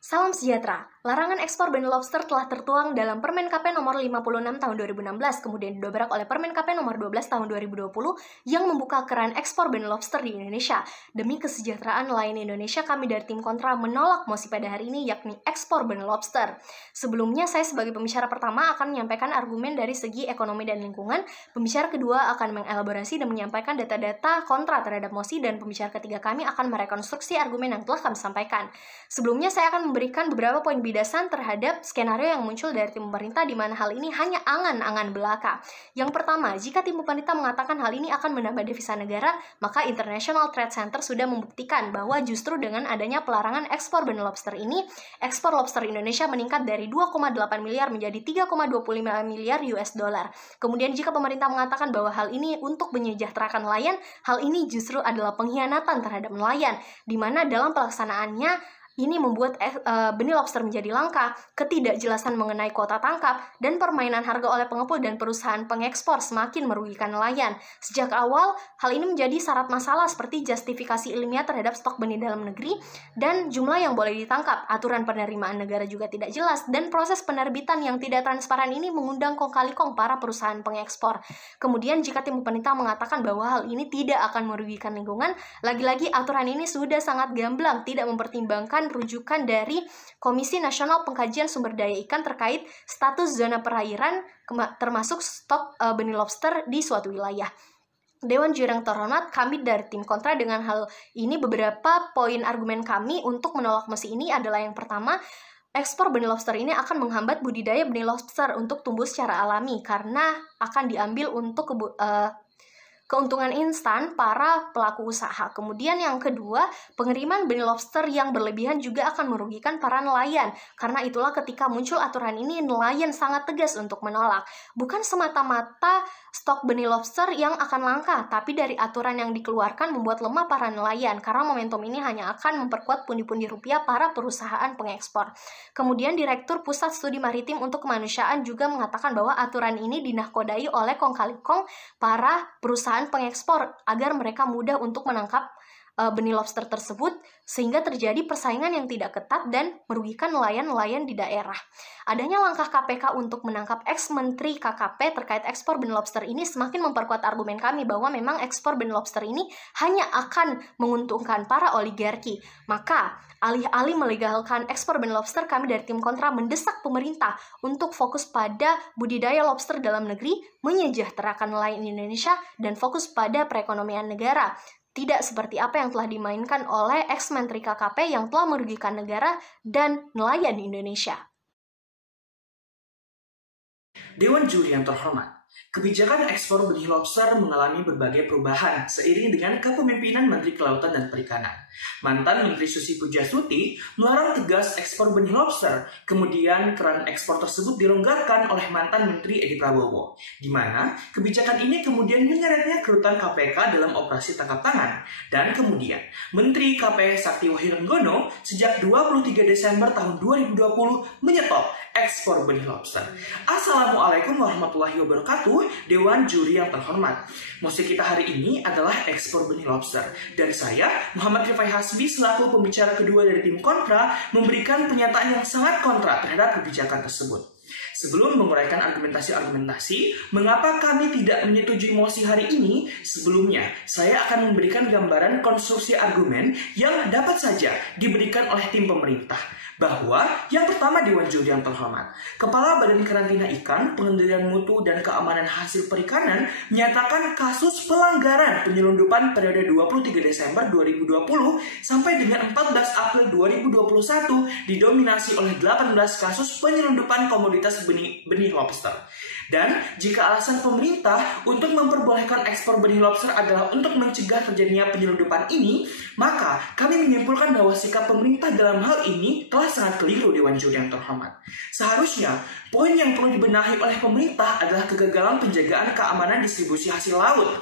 Salam sejahtera. Larangan ekspor benih lobster telah tertuang dalam Permen KP nomor 56 tahun 2016, kemudian didobrak oleh Permen KP nomor 12 tahun 2020 yang membuka keran ekspor benih lobster di Indonesia. Demi kesejahteraan nelayan Indonesia, kami dari tim kontra menolak mosi pada hari ini, yakni ekspor benih lobster. Sebelumnya, saya sebagai pembicara pertama akan menyampaikan argumen dari segi ekonomi dan lingkungan, pembicara kedua akan mengelaborasi dan menyampaikan data-data kontra terhadap mosi, dan pembicara ketiga kami akan merekonstruksi argumen yang telah kami sampaikan. Sebelumnya, saya akan memberikan beberapa poin bidasan terhadap skenario yang muncul dari tim pemerintah di mana hal ini hanya angan-angan belaka. Yang pertama, jika tim pemerintah mengatakan hal ini akan menambah devisa negara, maka International Trade Center sudah membuktikan bahwa justru dengan adanya pelarangan ekspor benih lobster ini, ekspor lobster Indonesia meningkat dari 2,8 miliar menjadi 3,25 miliar US dollar. Kemudian jika pemerintah mengatakan bahwa hal ini untuk menyejahterakan nelayan, hal ini justru adalah pengkhianatan terhadap nelayan, di mana dalam pelaksanaannya ini membuat benih lobster menjadi langka, ketidakjelasan mengenai kuota tangkap, dan permainan harga oleh pengepul dan perusahaan pengekspor semakin merugikan nelayan. Sejak awal, hal ini menjadi syarat masalah seperti justifikasi ilmiah terhadap stok benih dalam negeri dan jumlah yang boleh ditangkap. Aturan penerimaan negara juga tidak jelas, dan proses penerbitan yang tidak transparan ini mengundang kong kali kong para perusahaan pengekspor. Kemudian jika tim pemerintah mengatakan bahwa hal ini tidak akan merugikan lingkungan, lagi-lagi aturan ini sudah sangat gamblang, tidak mempertimbangkan rujukan dari Komisi Nasional Pengkajian Sumber Daya Ikan terkait status zona perairan termasuk stok benih lobster di suatu wilayah. Dewan Juri yang terhormat, kami dari tim kontra dengan hal ini, beberapa poin argumen kami untuk menolak mosi ini adalah yang pertama, ekspor benih lobster ini akan menghambat budidaya benih lobster untuk tumbuh secara alami karena akan diambil untuk keuntungan instan para pelaku usaha. Kemudian yang kedua, pengiriman benih lobster yang berlebihan juga akan merugikan para nelayan. Karena itulah ketika muncul aturan ini, nelayan sangat tegas untuk menolak. Bukan semata-mata stok benih lobster yang akan langka, tapi dari aturan yang dikeluarkan membuat lemah para nelayan. Karena momentum ini hanya akan memperkuat pundi-pundi rupiah para perusahaan pengekspor. Kemudian Direktur Pusat Studi Maritim untuk Kemanusiaan juga mengatakan bahwa aturan ini dinahkodai oleh kong kali kong para perusahaan pengekspor agar mereka mudah untuk menangkap benih lobster tersebut sehingga terjadi persaingan yang tidak ketat dan merugikan nelayan-nelayan di daerah. Adanya langkah KPK untuk menangkap ex-menteri KKP terkait ekspor benih lobster ini semakin memperkuat argumen kami bahwa memang ekspor benih lobster ini hanya akan menguntungkan para oligarki. Maka, alih-alih melegalkan ekspor benih lobster, kami dari tim kontra mendesak pemerintah untuk fokus pada budidaya lobster dalam negeri, menyejahterakan nelayan Indonesia, dan fokus pada perekonomian negara. Tidak seperti apa yang telah dimainkan oleh ex-menteri KKP yang telah merugikan negara dan nelayan Indonesia. Dewan Juri yang terhormat, kebijakan ekspor benih lobster mengalami berbagai perubahan seiring dengan kepemimpinan Menteri Kelautan dan Perikanan. Mantan Menteri Susi Pujiastuti melarang tegas ekspor benih lobster, kemudian keran ekspor tersebut dilonggarkan oleh mantan Menteri Edi Prabowo, di mana kebijakan ini kemudian menyeretnya ke rutan KPK dalam operasi tangkap tangan. Dan kemudian Menteri KP Sakti Wahyunenggono sejak 23 Desember tahun 2020 menyetop ekspor benih lobster. Assalamualaikum warahmatullahi wabarakatuh, Dewan Juri yang terhormat. Mosi kita hari ini adalah ekspor benih lobster. Dan saya, Muhammad Rifai Hasbi, selaku pembicara kedua dari tim kontra, memberikan pernyataan yang sangat kontra terhadap kebijakan tersebut. Sebelum menguraikan argumentasi mengapa kami tidak menyetujui mosi hari ini, sebelumnya saya akan memberikan gambaran konstruksi argumen yang dapat saja diberikan oleh tim pemerintah. Bahwa yang pertama, Dewan Juri yang terhormat, Kepala Badan Karantina Ikan, Pengendalian Mutu dan Keamanan Hasil Perikanan menyatakan kasus pelanggaran penyelundupan periode 23 Desember 2020 sampai dengan 14 April 2021 didominasi oleh 18 kasus penyelundupan komoditas benih lobster. Dan jika alasan pemerintah untuk memperbolehkan ekspor benih lobster adalah untuk mencegah terjadinya penyelundupan ini, maka kami menyimpulkan bahwa sikap pemerintah dalam hal ini telah sangat keliru, Dewan Juri yang terhormat. Seharusnya, poin yang perlu dibenahi oleh pemerintah adalah kegagalan penjagaan keamanan distribusi hasil laut.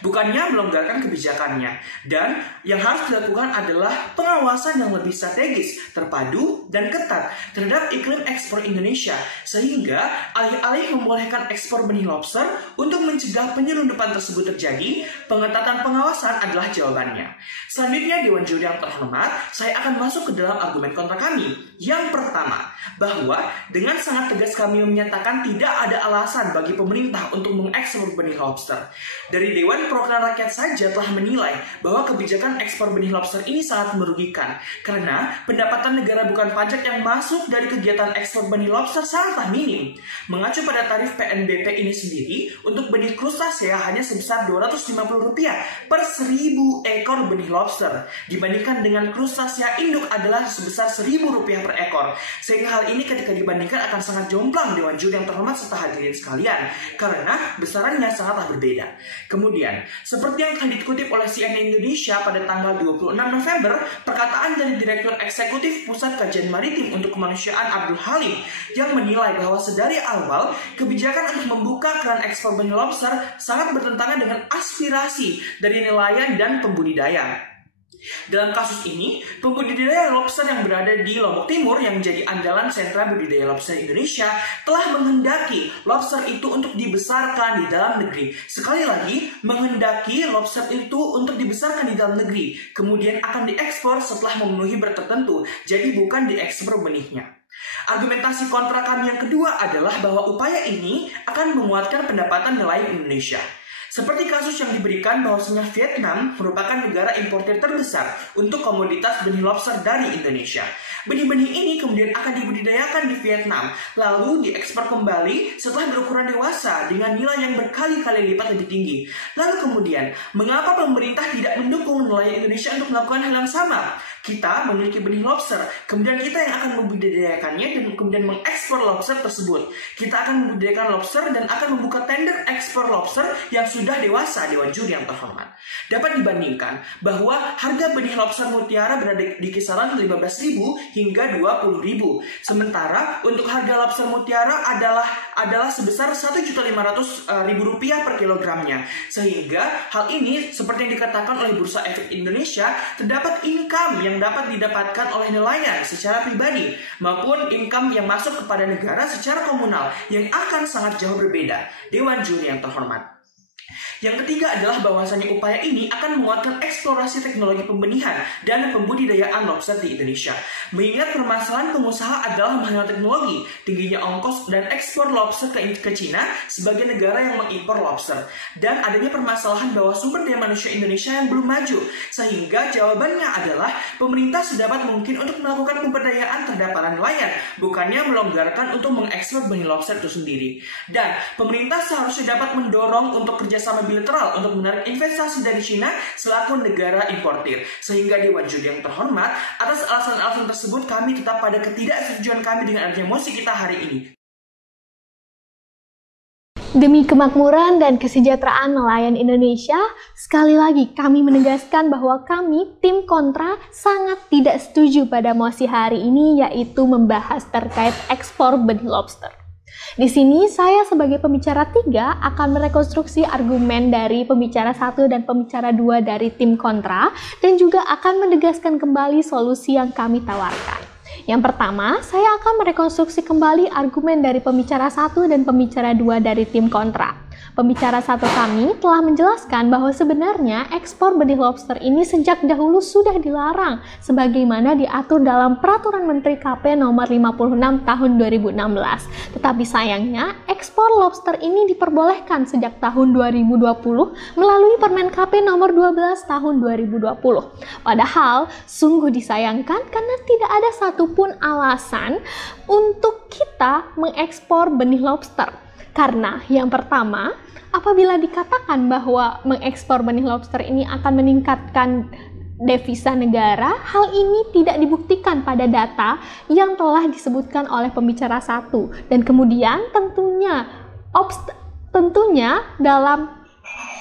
bukannya melonggarkan kebijakannya. Dan yang harus dilakukan adalah pengawasan yang lebih strategis, terpadu, dan ketat terhadap iklim ekspor Indonesia, sehingga alih-alih membolehkan ekspor benih lobster untuk mencegah penyelundupan tersebut terjadi, pengetatan pengawasan adalah jawabannya. Selanjutnya, Dewan Juri yang terhormat, saya akan masuk ke dalam argumen kontra kami. Yang pertama, bahwa dengan sangat tegas kami menyatakan tidak ada alasan bagi pemerintah untuk mengekspor benih lobster. Dari Dewan Perwakilan Rakyat saja telah menilai bahwa kebijakan ekspor benih lobster ini sangat merugikan, karena pendapatan negara bukan pajak yang masuk dari kegiatan ekspor benih lobster sangatlah minim. Mengacu pada tarif PNBP ini sendiri, untuk benih krustasea hanya sebesar Rp250 per 1.000 ekor benih lobster, dibandingkan dengan krustasea induk adalah sebesar Rp1.000 per ekor. Sehingga hal ini ketika dibandingkan akan sangat jomplang Dewan Juri yang terhormat serta hadirin sekalian, karena besarannya sangatlah berbeda. Kemudian, seperti yang telah dikutip oleh CNN Indonesia pada tanggal 26 November, perkataan dari Direktur Eksekutif Pusat Kajian Maritim untuk Kemanusiaan Abdul Halim yang menilai bahwa sedari awal kebijakan untuk membuka keran ekspor benih lobster sangat bertentangan dengan aspirasi dari nelayan dan pembudidaya. Dalam kasus ini, pembudidaya lobster yang berada di Lombok Timur yang menjadi andalan sentra budidaya lobster Indonesia telah menghendaki lobster itu untuk dibesarkan di dalam negeri. Sekali lagi, menghendaki lobster itu untuk dibesarkan di dalam negeri, kemudian akan diekspor setelah memenuhi berat tertentu, jadi bukan diekspor benihnya. Argumentasi kontra kami yang kedua adalah bahwa upaya ini akan menguatkan pendapatan nelayan Indonesia. Seperti kasus yang diberikan bahwasanya Vietnam merupakan negara importir terbesar untuk komoditas benih lobster dari Indonesia. Benih-benih ini kemudian akan dibudidayakan di Vietnam, lalu diekspor kembali setelah berukuran dewasa dengan nilai yang berkali-kali lipat lebih tinggi. Lalu kemudian, mengapa pemerintah tidak mendukung nelayan Indonesia untuk melakukan hal yang sama? Kita memiliki benih lobster, kemudian kita yang akan membudidayakannya dan kemudian mengekspor lobster tersebut. Kita akan membudidayakan lobster dan akan membuka tender ekspor lobster yang sudah dewasa, Dewan Juri yang terhormat. Dapat dibandingkan bahwa harga benih lobster mutiara berada di kisaran 15.000 hingga 20.000. Sementara untuk harga lobster mutiara adalah sebesar Rp1.500.000 per kilogramnya. Sehingga hal ini seperti yang dikatakan oleh Bursa Efek Indonesia, terdapat income yang dapat didapatkan oleh nelayan secara pribadi maupun income yang masuk kepada negara secara komunal yang akan sangat jauh berbeda. Dewan Juri yang terhormat. Yang ketiga adalah bahwasanya upaya ini akan menguatkan eksplorasi teknologi pembenihan dan pembudidayaan lobster di Indonesia. Mengingat permasalahan pengusaha adalah mahal teknologi, tingginya ongkos dan ekspor lobster ke Cina sebagai negara yang mengimpor lobster, dan adanya permasalahan bahwa sumber daya manusia Indonesia yang belum maju. Sehingga jawabannya adalah pemerintah sedapat mungkin untuk melakukan pemberdayaan terhadap para nelayan, bukannya melonggarkan untuk mengekspor benih lobster itu sendiri. Dan pemerintah seharusnya dapat mendorong untuk kerjasama bilateral untuk menarik investasi dari Cina selaku negara importir. Sehingga Dewan Juri yang terhormat, atas alasan-alasan tersebut kami tetap pada ketidaksetujuan kami dengan adanya mosi kita hari ini. Demi kemakmuran dan kesejahteraan nelayan Indonesia, sekali lagi kami menegaskan bahwa kami, tim kontra, sangat tidak setuju pada mosi hari ini, yaitu membahas terkait ekspor benih lobster. Di sini saya sebagai pembicara 3 akan merekonstruksi argumen dari pembicara 1 dan pembicara 2 dari tim kontra, dan juga akan menegaskan kembali solusi yang kami tawarkan. Yang pertama, saya akan merekonstruksi kembali argumen dari pembicara 1 dan pembicara 2 dari tim kontra. Pembicara 1 kami telah menjelaskan bahwa sebenarnya ekspor benih lobster ini sejak dahulu sudah dilarang sebagaimana diatur dalam Peraturan Menteri KP Nomor 56 Tahun 2016. Tetapi sayangnya, ekspor lobster ini diperbolehkan sejak tahun 2020 melalui Permen KP Nomor 12 Tahun 2020. Padahal sungguh disayangkan karena tidak ada satupun alasan untuk kita mengekspor benih lobster. Karena yang pertama, apabila dikatakan bahwa mengekspor benih lobster ini akan meningkatkan devisa negara, hal ini tidak dibuktikan pada data yang telah disebutkan oleh pembicara 1. Dan kemudian tentunya dalam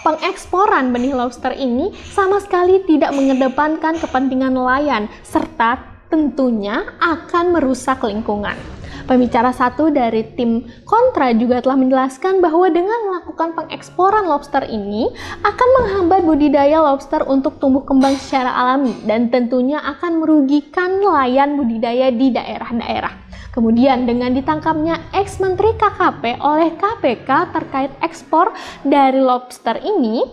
pengeksporan benih lobster ini sama sekali tidak mengedepankan kepentingan nelayan, serta tentunya akan merusak lingkungan. Pembicara satu dari tim kontra juga telah menjelaskan bahwa dengan melakukan pengeksporan lobster ini akan menghambat budidaya lobster untuk tumbuh kembang secara alami dan tentunya akan merugikan nelayan budidaya di daerah-daerah. Kemudian dengan ditangkapnya ex-menteri KKP oleh KPK terkait ekspor dari lobster ini,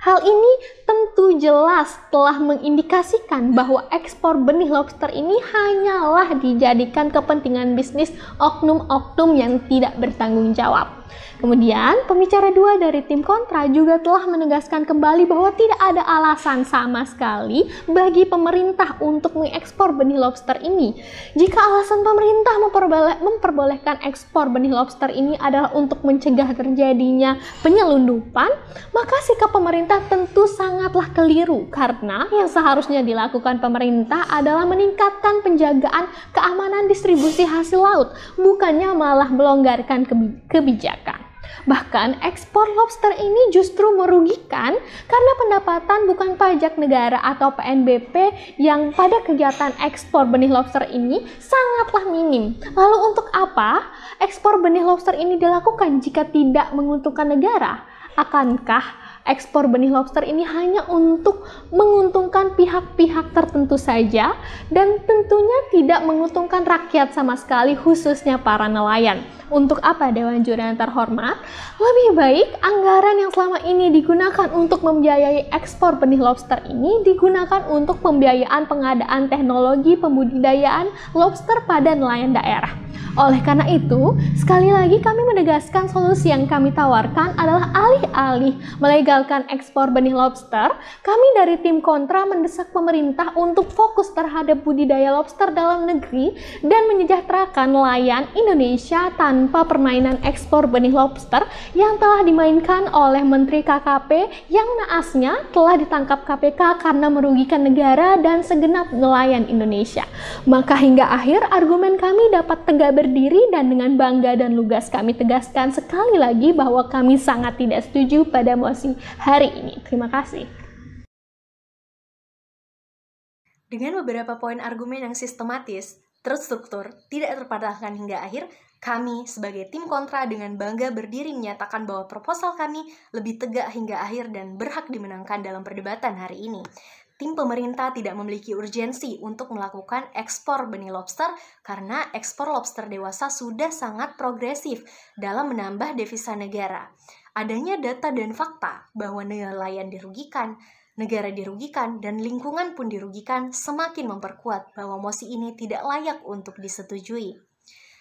hal ini tentu jelas telah mengindikasikan bahwa ekspor benih lobster ini hanyalah dijadikan kepentingan bisnis oknum-oknum yang tidak bertanggung jawab. Kemudian, pembicara dua dari tim kontra juga telah menegaskan kembali bahwa tidak ada alasan sama sekali bagi pemerintah untuk mengekspor benih lobster ini. Jika alasan pemerintah memperbolehkan ekspor benih lobster ini adalah untuk mencegah terjadinya penyelundupan, maka sikap pemerintah tentu sangatlah keliru karena yang seharusnya dilakukan pemerintah adalah meningkatkan penjagaan keamanan distribusi hasil laut, bukannya malah melonggarkan kebijakan. Bahkan ekspor lobster ini justru merugikan karena pendapatan bukan pajak negara atau PNBP yang pada kegiatan ekspor benih lobster ini sangatlah minim. Lalu untuk apa ekspor benih lobster ini dilakukan jika tidak menguntungkan negara? Akankah ekspor benih lobster ini hanya untuk menguntungkan pihak-pihak tertentu saja dan tentunya tidak menguntungkan rakyat sama sekali, khususnya para nelayan? Untuk apa Dewan Juri yang terhormat? Lebih baik anggaran yang selama ini digunakan untuk membiayai ekspor benih lobster ini digunakan untuk pembiayaan pengadaan teknologi pembudidayaan lobster pada nelayan daerah. Oleh karena itu, sekali lagi kami menegaskan solusi yang kami tawarkan adalah alih-alih melegalkan ekspor benih lobster, kami dari tim kontra mendesak pemerintah untuk fokus terhadap budidaya lobster dalam negeri dan menyejahterakan nelayan Indonesia tanpa permainan ekspor benih lobster yang telah dimainkan oleh Menteri KKP yang naasnya telah ditangkap KPK karena merugikan negara dan segenap nelayan Indonesia. Maka hingga akhir argumen kami dapat tegak berdiri dan dengan bangga dan lugas kami tegaskan sekali lagi bahwa kami sangat tidak setuju pada mosi hari ini. Terima kasih. Dengan beberapa poin argumen yang sistematis, terstruktur, tidak terpatahkan hingga akhir, kami sebagai tim kontra dengan bangga berdiri menyatakan bahwa proposal kami lebih tegak hingga akhir dan berhak dimenangkan dalam perdebatan hari ini. Tim pemerintah tidak memiliki urgensi untuk melakukan ekspor benih lobster karena ekspor lobster dewasa sudah sangat progresif dalam menambah devisa negara. Adanya data dan fakta bahwa nelayan dirugikan, negara dirugikan, dan lingkungan pun dirugikan semakin memperkuat bahwa mosi ini tidak layak untuk disetujui.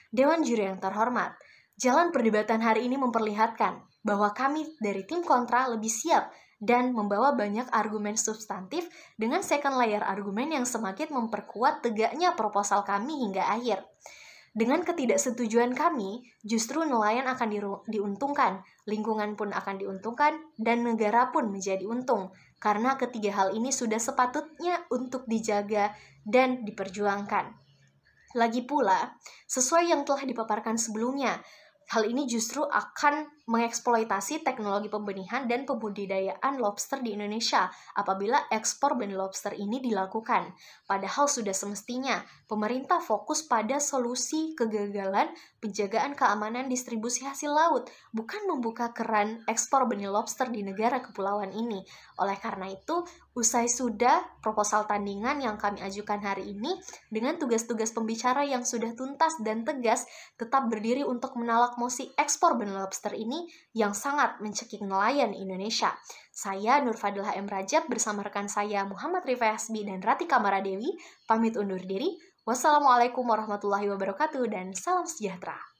Dewan Juri yang terhormat, jalan perdebatan hari ini memperlihatkan bahwa kami dari tim kontra lebih siap dan membawa banyak argumen substantif dengan second layer argumen yang semakin memperkuat tegaknya proposal kami hingga akhir. Dengan ketidaksetujuan kami, justru nelayan akan diuntungkan, lingkungan pun akan diuntungkan, dan negara pun menjadi untung, karena ketiga hal ini sudah sepatutnya untuk dijaga dan diperjuangkan. Lagi pula, sesuai yang telah dipaparkan sebelumnya, hal ini justru akan mengeksploitasi teknologi pembenihan dan pembudidayaan lobster di Indonesia apabila ekspor benih lobster ini dilakukan. Padahal sudah semestinya pemerintah fokus pada solusi kegagalan penjagaan keamanan distribusi hasil laut, bukan membuka keran ekspor benih lobster di negara kepulauan ini. Oleh karena itu, usai sudah proposal tandingan yang kami ajukan hari ini dengan tugas-tugas pembicara yang sudah tuntas dan tegas tetap berdiri untuk menolak mosi ekspor benih lobster ini yang sangat mencekik nelayan Indonesia. Saya Nur Fadilah M. Rajab bersama rekan saya Muhammad Rifai Hasbi dan Rati Kamaradewi pamit undur diri. Wassalamualaikum warahmatullahi wabarakatuh dan salam sejahtera.